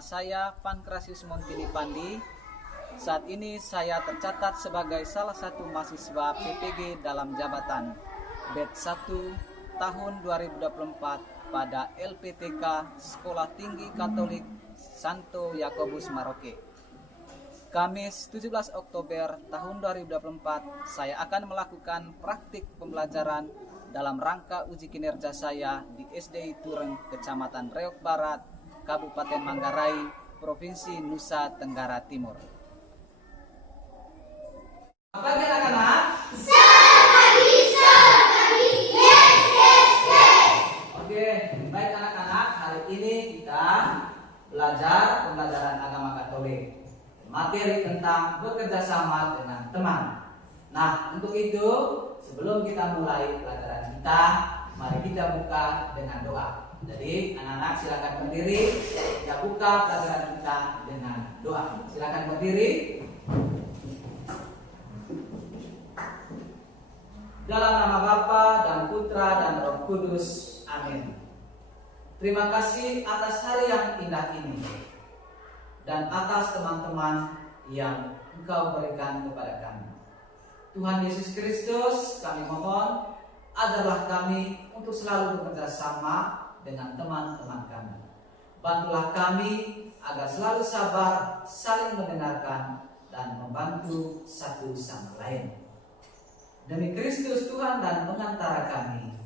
Nama saya Pankrasius Montini Pandi. Saat ini saya tercatat sebagai salah satu mahasiswa PPG dalam jabatan batch 1 tahun 2024 pada LPTK Sekolah Tinggi Katolik Santo Yakobus Maroke. Kamis 17 Oktober tahun 2024 saya akan melakukan praktik pembelajaran dalam rangka uji kinerja saya di SDI Tureng, Kecamatan Reok Barat, Kabupaten Manggarai, Provinsi Nusa Tenggara Timur. Apa anak-anak? Sekali. Oke, baik anak-anak, hari ini kita belajar pembelajaran agama Katolik. Materi tentang bekerja sama dengan teman. Nah, untuk itu sebelum kita mulai pelajaran kita, mari kita buka dengan doa. Jadi anak-anak silakan berdiri. Kita buka pelajaran kita dengan doa. Silakan berdiri. Dalam nama Bapa dan Putra dan Roh Kudus. Amin. Terima kasih atas hari yang indah ini dan atas teman-teman yang Engkau berikan kepada kami. Tuhan Yesus Kristus, kami mohon ajarlah kami untuk selalu bekerja sama dengan teman-teman kami. Bantulah kami agar selalu sabar, saling mendengarkan, dan membantu satu sama lain. Demi Kristus Tuhan dan pengantara kami.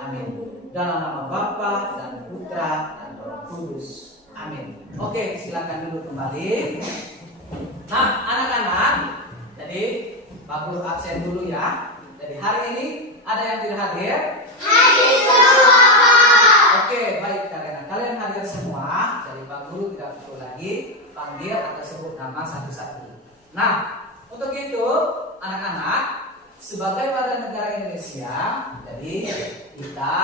Amin. Dalam nama Bapa dan Putra dan Roh Kudus. Amin. Oke, silakan dulu kembali. Nah, anak-anak, jadi Pak Guru absen dulu ya. Jadi hari ini ada yang tidak hadir? Hadir semua. Oke, baik, karena kalian hadir semua, jadi Pak Guru tidak perlu lagi panggil atau sebut nama satu-satu. Nah, untuk itu anak-anak, sebagai warga negara Indonesia, jadi kita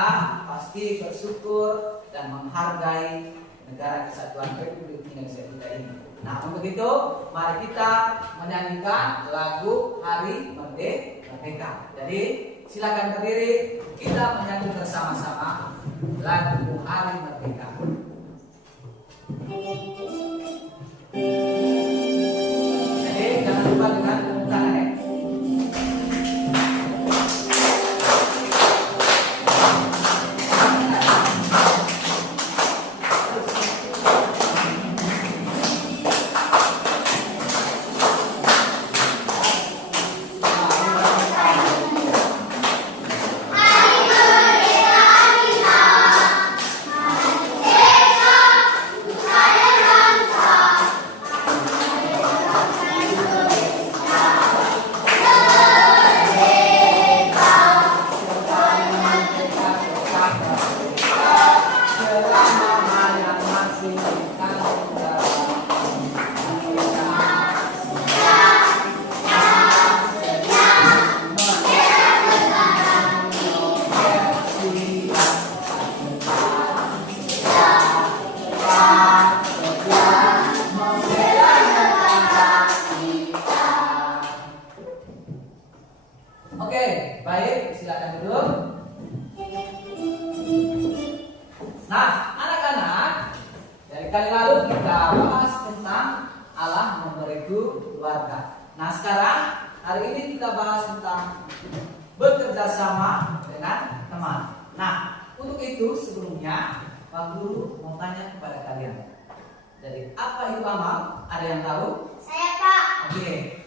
pasti bersyukur dan menghargai negara kesatuan Republik Indonesia kita ini. Nah, untuk itu mari kita menyanyikan lagu Hari Merdeka. Jadi silakan berdiri, kita menyanyi bersama-sama lagu Hari Merdeka. Jadi jangan lupa dengan tepuk tangan ya. Oke, baik, silakan duduk. Nah, anak-anak, dari kali lalu kita bahas tentang Allah memberiku keluarga. Nah, sekarang hari ini kita bahas tentang bekerja sama dengan teman. Nah, untuk itu sebelumnya Pak Guru mau tanya kepada kalian. Jadi, apa itu amal? Ada yang tahu? Saya Pak. Oke.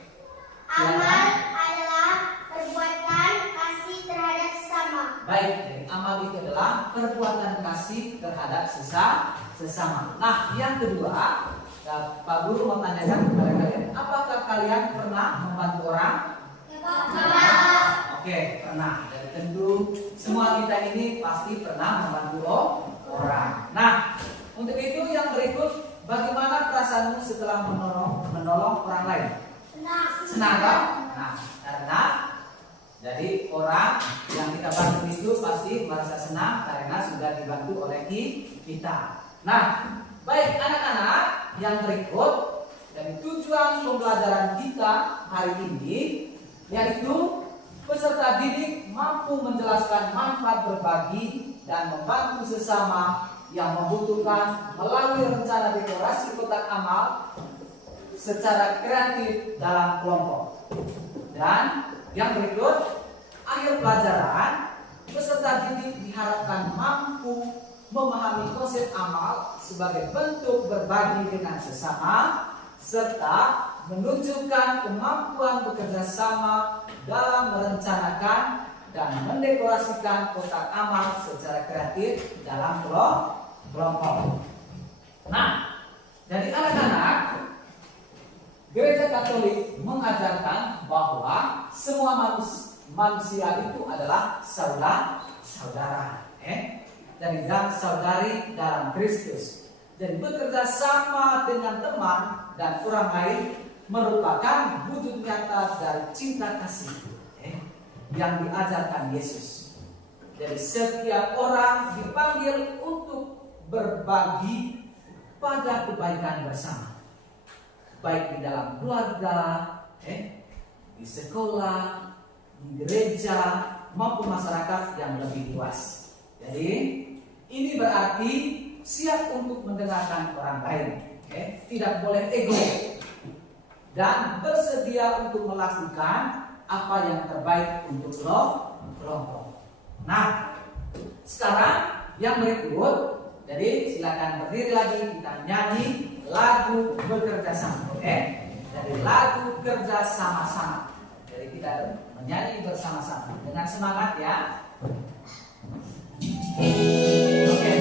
Amal adalah perbuatan kasih terhadap sesama. Baik, jadi amal itu adalah perbuatan kasih terhadap sesama. Nah, yang kedua, Pak Guru mau tanyakan kepada kalian, apakah kalian pernah membantu orang? Ya Pak. Oke, pernah. Jadi tentu semua kita ini pasti pernah membantu orang. Nah, untuk itu yang berikut, bagaimana perasaanmu setelah menolong orang lain? Senang kan? Nah, karena jadi orang yang kita bantu itu pasti merasa senang karena sudah dibantu oleh kita. Nah, baik anak-anak, yang berikut dari tujuan pembelajaran kita hari ini yaitu peserta didik mampu menjelaskan manfaat berbagi dan membantu sesama yang membutuhkan melalui rencana dekorasi kotak amal secara kreatif dalam kelompok. Dan yang berikut, akhir pelajaran peserta didik diharapkan mampu memahami konsep amal sebagai bentuk berbagi dengan sesama serta menunjukkan kemampuan bekerja sama dalam merencanakan dan mendekorasikan kotak amal secara kreatif dalam kelompok. Nah, dari anak-anak, Gereja Katolik mengajarkan bahwa semua manusia itu adalah saudara, dan saudari dalam Kristus. Dan bekerja sama dengan teman dan orang lain merupakan wujud nyata dari cinta kasih yang diajarkan Yesus. Jadi setiap orang dipanggil untuk berbagi pada kebaikan bersama, baik di dalam keluarga, di sekolah, di gereja, maupun masyarakat yang lebih luas. Jadi ini berarti siap untuk mendengarkan orang lain, tidak boleh ego, dan bersedia untuk melakukan apa yang terbaik untuk kelompok. Nah, sekarang yang berikut, jadi silakan berdiri lagi, kita nyanyi lagu bekerja sama, dari lagu kerja sama-sama. Jadi kita menyanyi bersama-sama dengan semangat ya. Oke.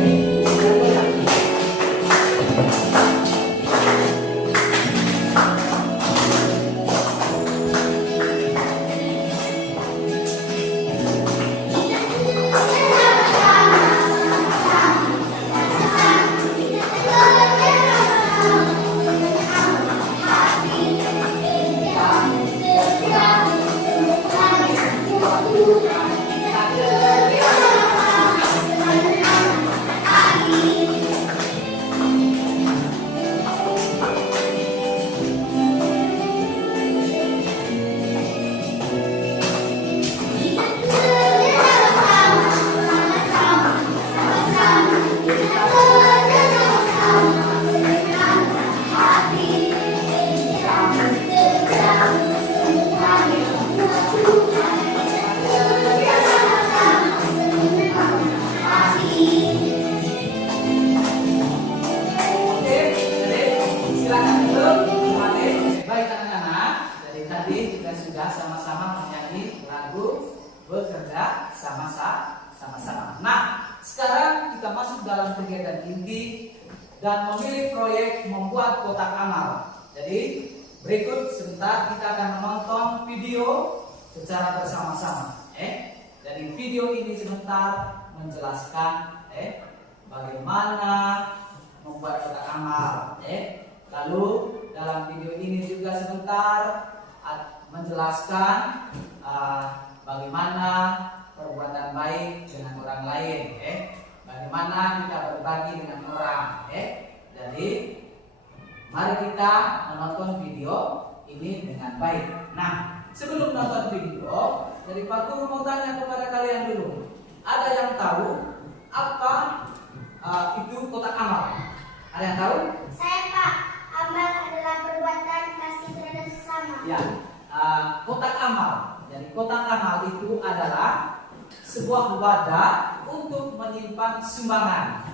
Bekerja sama-sama. Nah, sekarang kita masuk dalam kegiatan inti dan memilih proyek membuat kotak amal. Jadi berikut sebentar kita akan menonton video secara bersama-sama. Dari video ini sebentar menjelaskan bagaimana membuat kotak amal. Lalu dalam video ini juga sebentar menjelaskan bagaimana perbuatan baik dengan orang lain, bagaimana kita berbagi dengan orang, Jadi mari kita menonton video ini dengan baik. Nah, sebelum menonton video, dari Pak Guru mau tanya kepada kalian dulu, ada yang tahu apa itu kotak amal? Ada yang tahu? Saya, Pak. Amal adalah perbuatan kasih terhadap sesama. Ya, kotak amal. Jadi kotak amal itu adalah sebuah wadah untuk menyimpan sumbangan.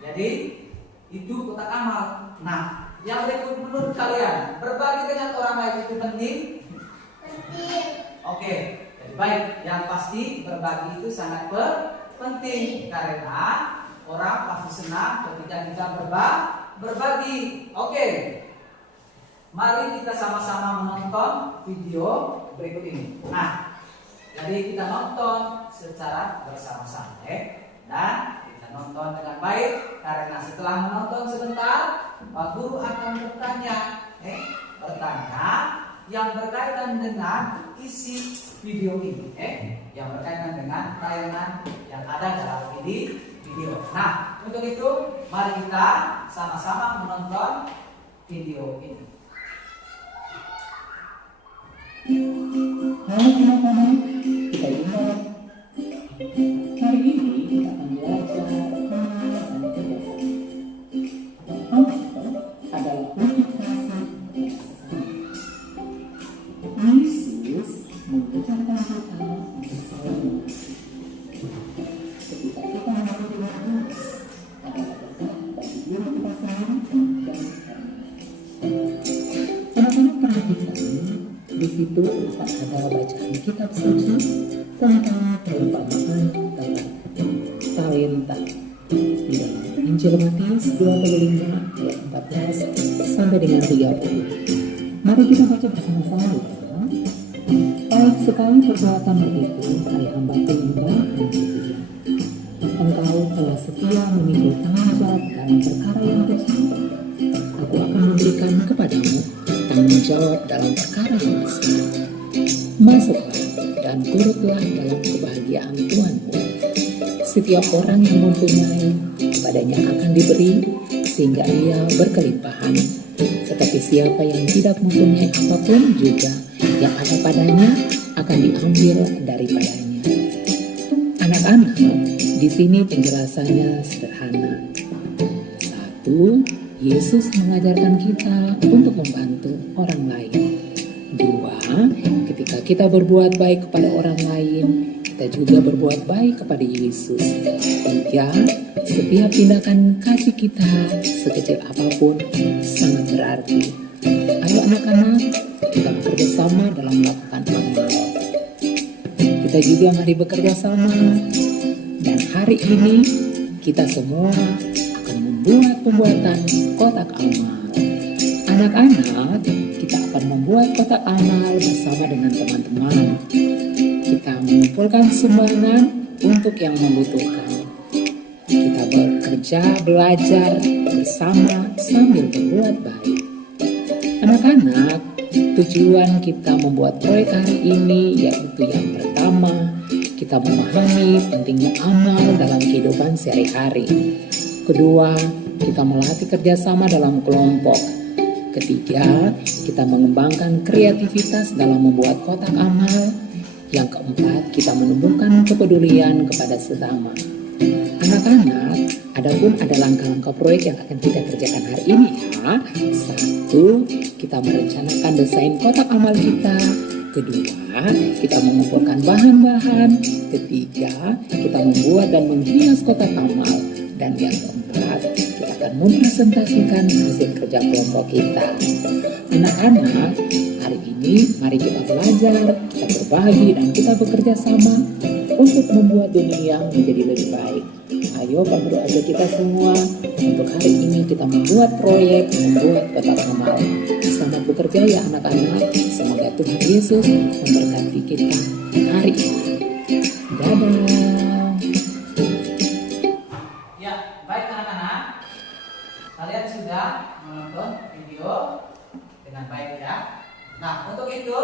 Jadi itu kotak amal. Nah, yang berikut menurut kalian, berbagi dengan orang lain itu penting? Penting. Oke, jadi baik. Yang pasti berbagi itu sangat penting karena orang pasti senang ketika kita berbagi. Oke. Mari kita sama-sama menonton video berikut ini. Nah, jadi kita nonton secara bersama-sama, dan kita nonton dengan baik karena setelah menonton sebentar, Pak Guru akan bertanya, yang berkaitan dengan isi video ini, yang berkaitan dengan tayangan yang ada dalam video. Nah, untuk itu mari kita sama-sama menonton video ini. Halo teman-teman, kita ingat hari ini kita akan belajar Anak-anak perhatikan, di situ ada bacaan kitab suci tentang perumpamaan tentang talenta di dalam Injil Matius 25 ayat 14 sampai dengan 30. Mari kita baca bersama-sama ya. Baik sekali perbuatanmu itu, hai hamba-Ku yang baik dan setia. Engkau telah setia memikul tanggung jawab dalam perkara yang besar. Aku akan memberikan kepadamu tanggung jawab dalam perkara yang besar. Masuklah dan turutlah dalam kebahagiaan Tuhanmu. Setiap orang yang mempunyai, kepadanya akan diberi, sehingga ia berkelimpahan. Tetapi siapa yang tidak mempunyai apapun juga, yang ada padanya akan diambil daripadanya. Anak-anak, di sini penjelasannya sederhana. 1. Yesus mengajarkan kita untuk membantu orang lain. 2. Ketika kita berbuat baik kepada orang lain, kita juga berbuat baik kepada Yesus. 3. Setiap tindakan kasih kita, sekecil apapun, sangat berarti. Ayo anak-anak, kita bekerja sama dalam melakukan amal. Kita juga mari bekerja sama. Dan hari ini, kita semua akan membuat pembuatan kotak amal. Anak-anak, kita akan membuat kotak amal bersama dengan teman-teman. Kita mengumpulkan sumbangan untuk yang membutuhkan. Kita bekerja, belajar bersama sambil berbuat baik. Anak-anak, tujuan kita membuat proyek hari ini yaitu yang pertama, kita memahami pentingnya amal dalam kehidupan sehari-hari. Kedua, kita melatih kerjasama dalam kelompok. Ketiga, kita mengembangkan kreativitas dalam membuat kotak amal. Yang keempat, kita menumbuhkan kepedulian kepada sesama. Anak-anak, adapun ada langkah-langkah proyek yang akan kita kerjakan hari ini ya. 1, kita merencanakan desain kotak amal kita. Kedua, kita mengumpulkan bahan-bahan. Ketiga, kita membuat dan menghias kotak amal. Dan yang keempat, kita akan mempresentasikan hasil kerja kelompok kita. Anak-anak, hari ini mari kita belajar, kita berbagi, dan kita bekerja sama untuk membuat dunia menjadi lebih baik. Ayo Pak Guru ajak kita semua untuk hari ini kita membuat proyek, membuat kotak amal. Selamat bekerja ya anak-anak. Semoga Tuhan Yesus memberkati kita hari ini. Dadah. Ya, baik anak-anak. Kalian sudah menonton video dengan baik ya. Nah, untuk itu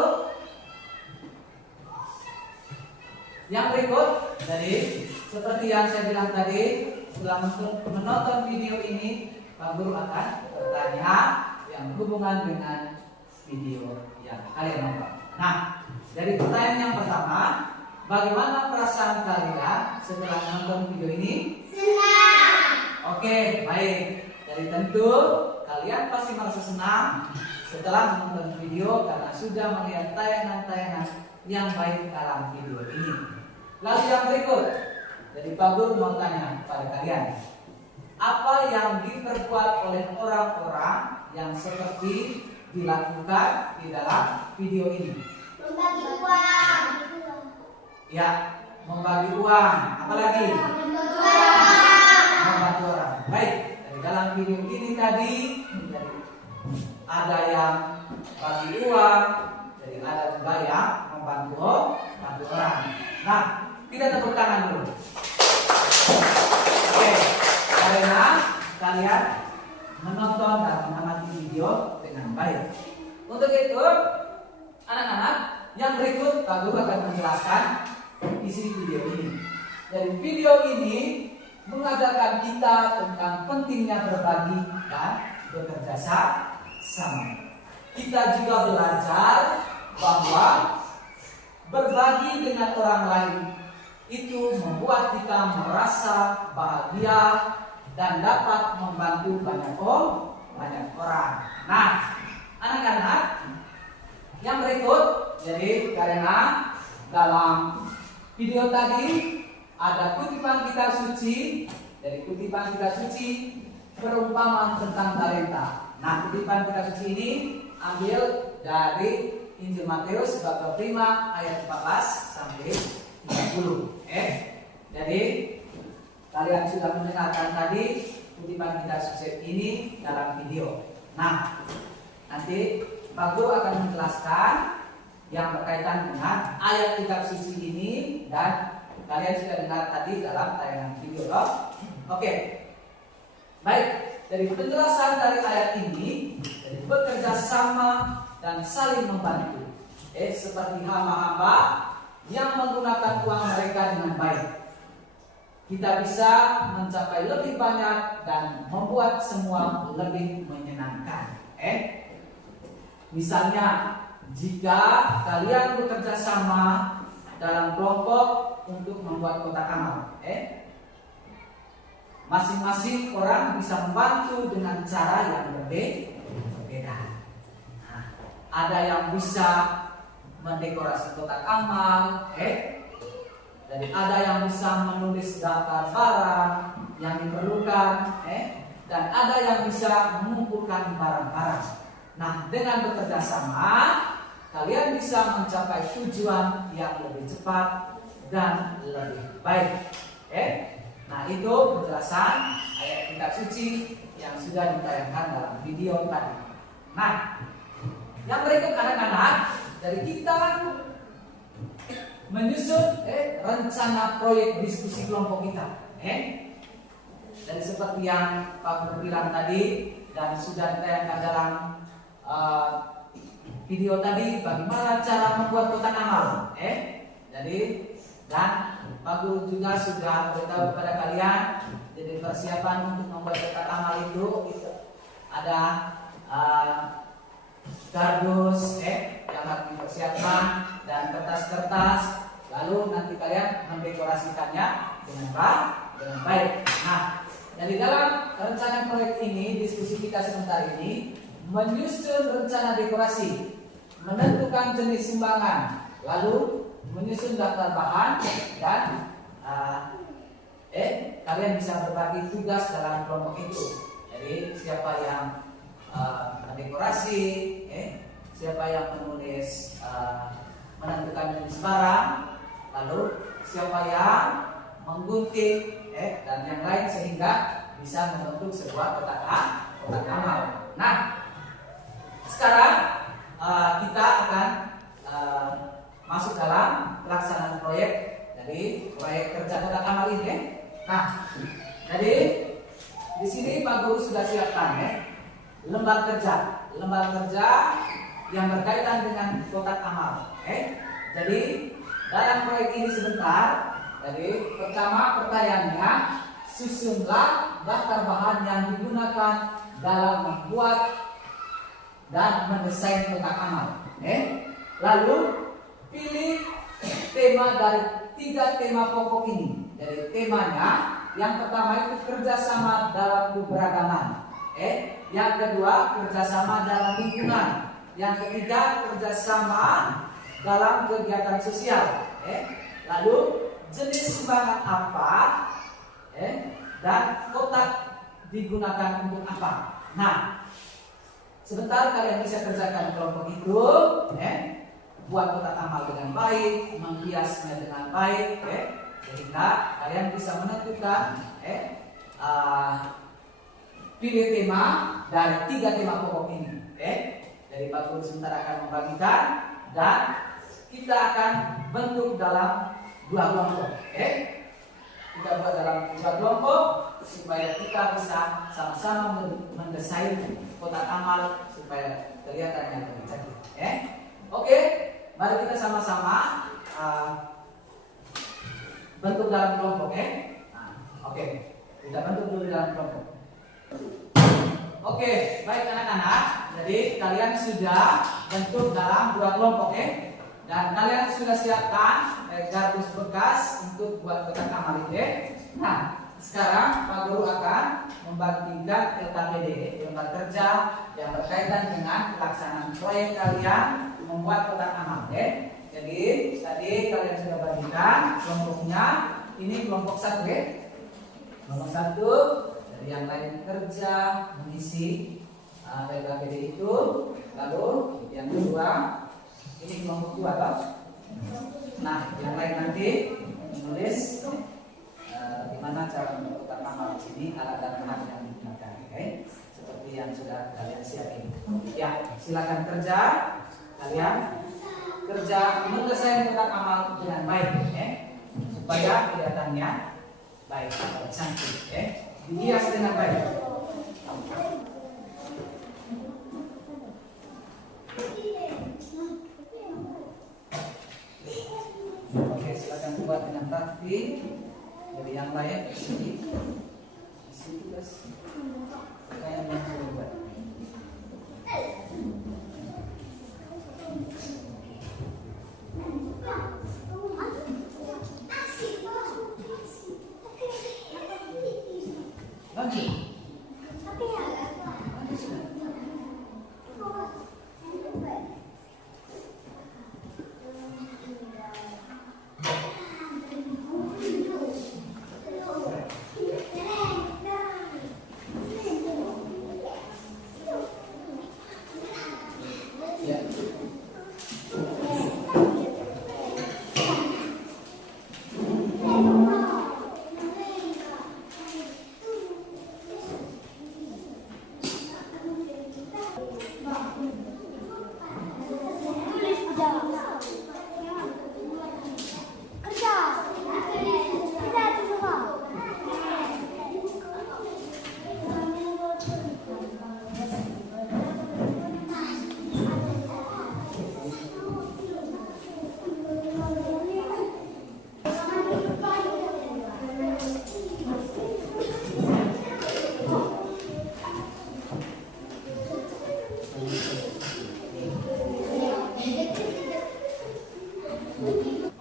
yang berikut, jadi seperti yang saya bilang tadi, setelah menonton video ini, Pak Guru akan bertanya yang berhubungan dengan video yang kalian nonton. Nah, dari pertanyaan yang pertama, bagaimana perasaan kalian setelah menonton video ini? Senang. Oke, baik. Jadi tentu kalian pasti merasa senang setelah menonton video karena sudah melihat tayangan-tayangan yang baik dalam video ini. Lalu yang berikut, jadi Pak Guru mau tanya pada kalian, apa yang diperbuat oleh orang-orang yang seperti dilakukan di dalam video ini? Membagi uang. Ya, membagi uang. Apalagi? Membagi uang. Membantu orang. Baik, dari dalam video ini tadi jadi ada yang bagi uang, jadi ada juga yang membantu orang. Nah, kita tepuk tangan dulu. Oke, karena kalian menonton dan mengamati video dengan baik. Untuk itu, anak-anak, yang berikut Pak Guru akan menjelaskan isi video ini. Jadi video ini mengajarkan kita tentang pentingnya berbagi dan bekerja sama. Kita juga belajar bahwa berbagi dengan orang lain itu membuat kita merasa bahagia dan dapat membantu banyak orang. Nah, anak-anak, yang berikut, jadi karena dalam video tadi ada kutipan kitab suci, dari kutipan kitab suci perumpamaan tentang talenta. Nah, kutipan kitab suci ini ambil dari Injil Matius bab 5 ayat 14 sampai 30. Jadi kalian sudah mendengarkan tadi kutipan kitab suci ini dalam video. Nah, nanti Pak Guru akan menjelaskan yang berkaitan dengan ayat kitab suci ini dan kalian sudah dengar tadi dalam tayangan video loh. Oke. Baik, dari penjelasan dari ayat ini, dari bekerja sama dan saling membantu. Seperti hamba-hamba yang menggunakan uang mereka dengan baik. Kita bisa mencapai lebih banyak dan membuat semua lebih menyenangkan. Misalnya, jika kalian bekerja sama dalam kelompok untuk membuat kotak amal, masing-masing orang bisa membantu dengan cara yang berbeda. Nah, ada yang bisa mendekorasi kotak amal, dan ada yang bisa menulis daftar barang yang diperlukan, dan ada yang bisa mengumpulkan barang-barang. Nah, dengan bekerja sama, kalian bisa mencapai tujuan yang lebih cepat dan lebih baik. Nah, itu penjelasan ayat kitab suci yang sudah ditayangkan dalam video tadi. Nah, yang berikut anak-anak, dari kita menyusun rencana proyek diskusi kelompok kita. Dan seperti yang Pak Guru bilang tadi dan sudah ditayangkan dalam video tadi, bagaimana cara membuat kotak amal. Jadi dan Pak Guru juga sudah beritahu kepada kalian, jadi persiapan untuk membuat kotak amal itu ada kardus yang harus dipersiapkan dan kertas-kertas, lalu nanti kalian mendekorasikannya dengan baik. Nah, dari dalam rencana proyek ini, diskusi kita sebentar ini menyusun rencana dekorasi, menentukan jenis sumbangan, lalu menyusun daftar bahan dan kalian bisa berbagi tugas dalam kelompok itu. Jadi siapa yang mendekorasi, siapa yang menulis, menentukan jenis barang, lalu siapa yang menggunting, dan yang lain sehingga bisa membentuk sebuah kotak amal. Nah, sekarang kita akan masuk dalam pelaksanaan proyek dari proyek kerja kotak amal ini. Nah, jadi di sini Pak Guru sudah siapkan lembar kerja yang berkaitan dengan kotak amal. Jadi dalam proyek ini sebentar. Jadi pertama pertanyaannya, susunlah daftar bahan yang digunakan dalam membuat dan mendesain kotak amal. Lalu pilih tema dari 3 tema pokok ini. Jadi temanya yang pertama itu kerjasama dalam keberagaman. Yang kedua kerjasama dalam lingkungan. Yang ketiga kerjasama dalam kegiatan sosial. Lalu jenis sumbangan apa, dan kotak digunakan untuk apa. Nah, sebentar kalian bisa kerjakan kelompok itu, buat kotak amal dengan baik, menghiasnya dengan baik, sehingga kalian bisa menentukan, pilih tema dari 3 tema pokok ini. Dari Pak Guru sebentar akan membagikan dan kita akan bentuk dalam 2 kelompok. Kita buat dalam 2 kelompok supaya kita bisa sama-sama mendesain kotak amal supaya kelihatannya lebih cantik. Oke, mari kita sama-sama bentuk dalam kelompok. Oke, kita bentuk dulu dalam kelompok. Oke, baik anak-anak. Jadi kalian sudah bentuk dalam 2 kelompok, dan kalian sudah siapkan kardus bekas untuk buat kotak amal ini. Nah, sekarang Pak Guru akan membagikan LKPD, lembar kerja yang berkaitan dengan pelaksanaan proyek kalian membuat kotak amal. Jadi tadi kalian sudah bagikan kelompoknya. Ini kelompok 1, kelompok 1. Dari yang lain kerja mengisi LKPD itu. Lalu yang kedua, ini kelompok 2 toh. Nah, yang lain nanti menulis gimana cara melakukan amal di sini, alat dan bahan yang digunakan, oke? Seperti yang sudah kalian siapin. Ya, silakan kerja, kalian kerja menyelesaikan kotak amal dengan baik, supaya kelihatannya baik atau cantik, dihias dengan baik. Oke, silakan buat dengan rapi. Dari yang lain di sini guys. Kayak yang sudah buat. Lanjut.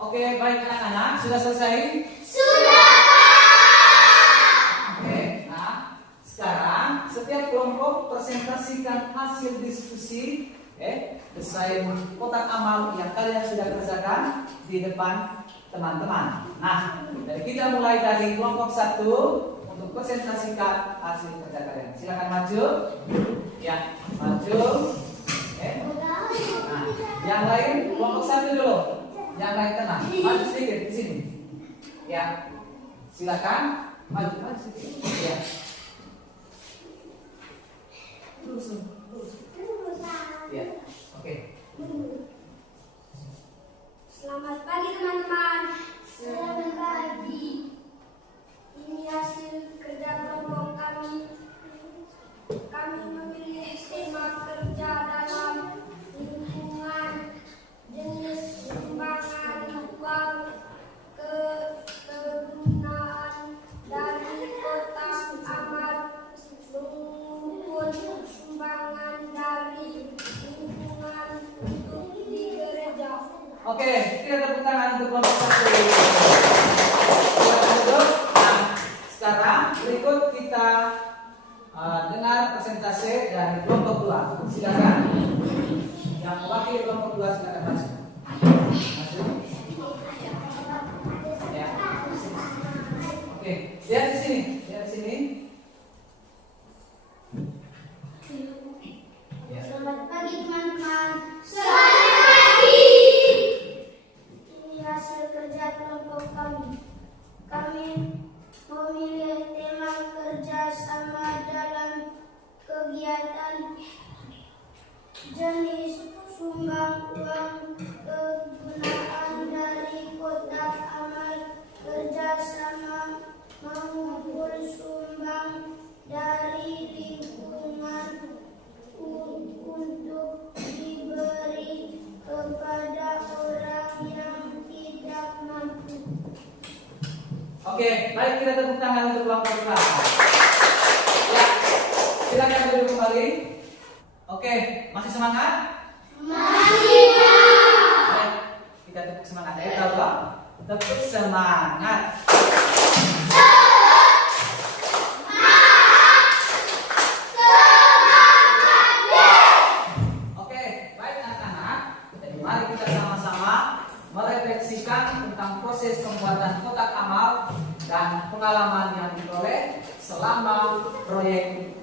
Oke, baik anak-anak, sudah selesai? Sudah. Oke, nah sekarang setiap kelompok presentasikan hasil diskusi, desain kotak amal yang kalian sudah kerjakan di depan teman-teman. Nah, kita mulai dari kelompok 1 untuk presentasikan hasil kerja kalian. Silakan maju. Ya, maju. Nah, yang lain kelompok 1 dulu. Yang lain tenang, maju sedikit di sini. Ya, silakan maju sedikit. Ya. Terus. Ya, oke. Selamat pagi teman-teman. Selamat pagi. Ini hasil kerja kelompok kami. Kami memilih tema kerja dalam lingkungan, jenis sumbangan uang, kegunaan dari kotak amal, mengumpul sumbangan dari lingkungan untuk di gereja. Oke, kita tepuk tangan untuk kelompok 1. Silakan duduk. Nah, sekarang berikut kita dengar presentasi dari kelompok 2. Silakan. Yang mewakili kelompok 2 silakan maju. Maju. Ya. Oke, lihat di sini. Lihat di sini. Ya. Selamat pagi teman-teman. Selamat pagi. Ini hasil kerja kelompok kami. Kami memilih tema kerja sama dalam kegiatan jenis sumbang uang, kegunaan dari kotak amal, kerjasama mengumpul sumbang dari lingkungan untuk diberi kepada orang yang tidak mampu. Oke, baik, kita tepuk tangan untuk kelompok 2. Ya, silakan duduk kembali. Oke, masih semangat? Masih. Baik, kita tepuk semangat ya, tahu? Tepuk semangat. Oke, baik anak-anak. Jadi mari kita sama-sama merefleksikan tentang proses pembuatan kotak amal dan pengalaman yang diperoleh selama proyek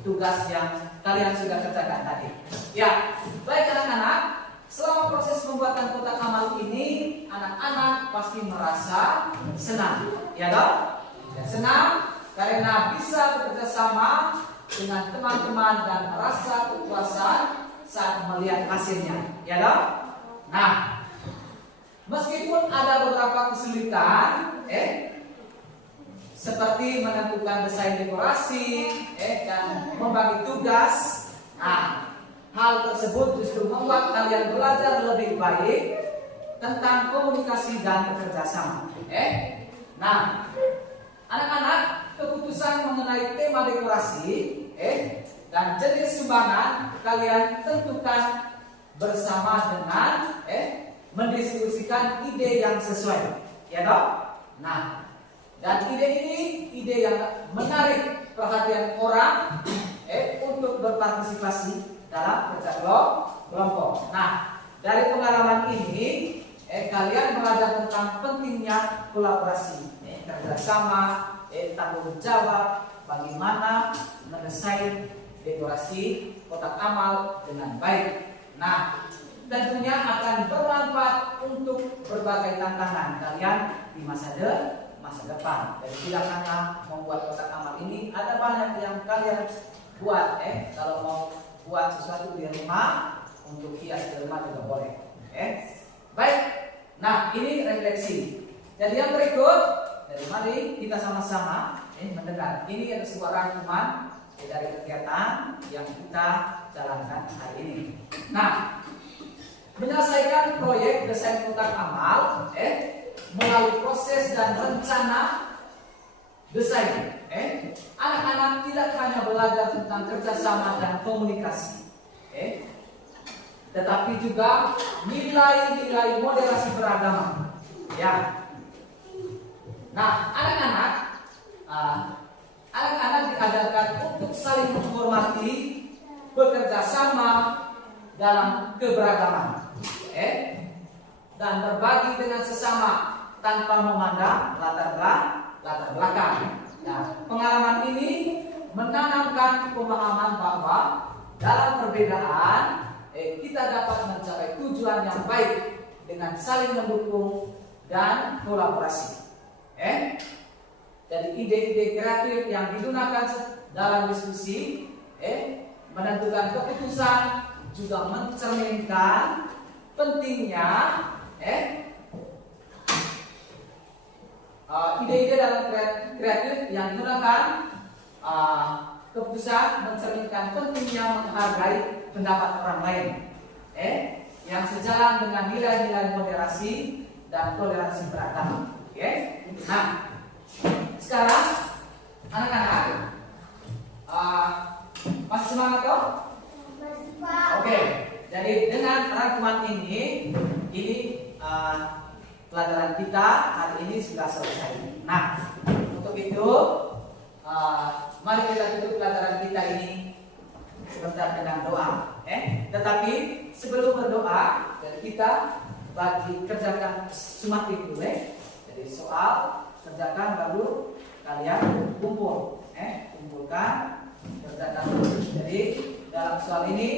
tugas yang kalian sudah kerjakan tadi. Ya, baik anak-anak, selama proses pembuatan kotak amal ini, anak-anak pasti merasa senang, ya dong? Ya, senang karena bisa bekerja sama dengan teman-teman dan merasa kepuasan saat melihat hasilnya, ya dong? Nah, meskipun ada beberapa kesulitan, seperti menentukan desain dekorasi, dan membagi tugas. Nah, hal tersebut justru membuat kalian belajar lebih baik tentang komunikasi dan bekerja sama. Nah, anak-anak, keputusan mengenai tema dekorasi, dan jenis sumbangan kalian tentukan bersama dengan mendiskusikan ide yang sesuai, ya dong? Nah, dan ide ini ide yang menarik perhatian orang untuk berpartisipasi dalam kerja kelompok. Nah, dari pengalaman ini kalian belajar tentang pentingnya kolaborasi, kerjasama, tanggung jawab, bagaimana mendesain dekorasi kotak amal dengan baik. Nah, tentunya akan bermanfaat untuk berbagai tantangan kalian di masa depan. Jadi tidak hanya membuat kotak amal ini, ada banyak yang kalian buat. Kalau mau buat sesuatu di rumah, untuk hias di rumah juga boleh. Baik. Nah, ini refleksi. Jadi yang berikut, jadi mari kita sama-sama mendengar. Ini adalah sebuah rangkuman dari kegiatan yang kita jalankan hari ini. Nah, menyelesaikan proyek desain kotak amal melalui proses dan rencana desain. Anak-anak tidak hanya belajar tentang kerjasama dan komunikasi, tetapi juga nilai-nilai moderasi beragama. Ya. Nah, anak-anak diajarkan untuk saling menghormati, bekerja sama dalam keberagaman, dan berbagi dengan sesama tanpa memandang latar belakang. Nah, pengalaman ini menanamkan pemahaman bahwa dalam perbedaan kita dapat mencapai tujuan yang baik dengan saling mendukung dan kolaborasi. Jadi ide-ide kreatif yang digunakan dalam diskusi, menentukan keputusan, juga mencerminkan pentingnya ide-ide dalam kreatif yang digunakan keputusan mencerminkan pentingnya menghargai pendapat orang lain, yang sejalan dengan nilai-nilai moderasi dan toleransi beragama. Nah, sekarang anak-anak masih semangat toh? Oke, jadi dengan rangkuman ini pelajaran kita hari ini sudah selesai. Nah, untuk itu mari kita tutup pelajaran kita ini sebentar dengan doa. Tetapi sebelum berdoa, kita kerjakan sumatif dulu. Jadi soal kerjakan baru kalian kumpulkan, kerjakan. Jadi dalam soal ini,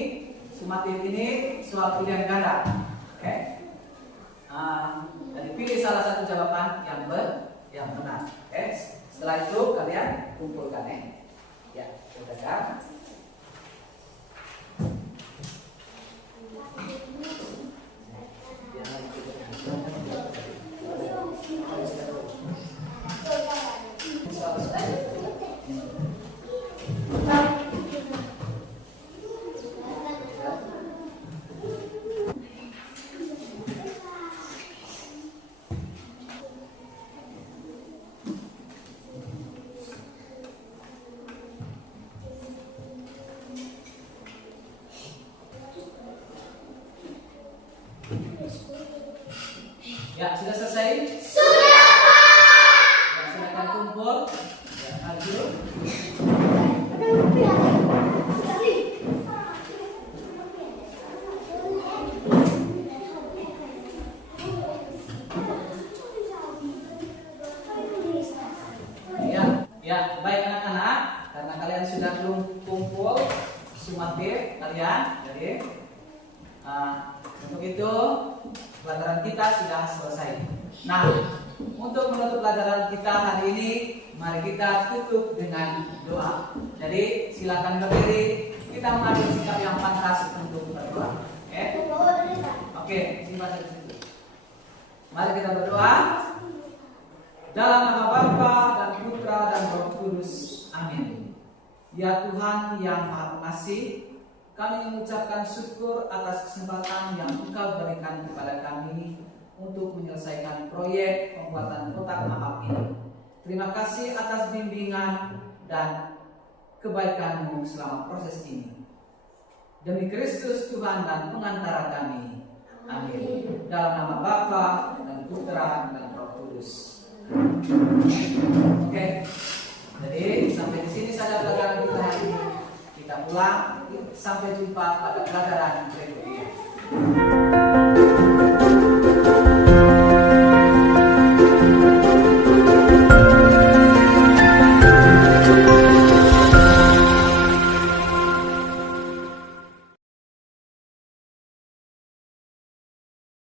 sumatif ini soal pilihan ganda. Jadi pilih salah satu jawaban yang benar. Setelah itu kalian kumpulkan. Ya, kerjakan. Ya, sudah selesai? Sudah, Pak. Ya, silakan kumpul. Ya, maju. Ya, baik anak-anak, karena kalian sudah kumpul sumatif kalian, jadi Untuk itu pelajaran kita sudah selesai. Nah, untuk menutup pelajaran kita hari ini, mari kita tutup dengan doa. Jadi silakan berdiri, kita mengambil sikap yang pantas untuk berdoa. Oke, simpan di situ. Mari kita berdoa. Dalam nama Bapa dan Putra dan Roh Kudus. Amin. Ya Tuhan yang Maha Pengasih, kami mengucapkan syukur atas kesempatan yang Engkau berikan kepada kami untuk menyelesaikan proyek pembuatan kotak amal ini. Terima kasih atas bimbingan dan kebaikan-Mu selama proses ini. Demi Kristus Tuhan dan pengantara kami. Amin. Dalam nama Bapa dan Putra dan Roh Kudus. Oke. Jadi sampai di sini saja pelajaran kita hari ini. Kita pulang. Sampai jumpa pada pelajaran berikutnya.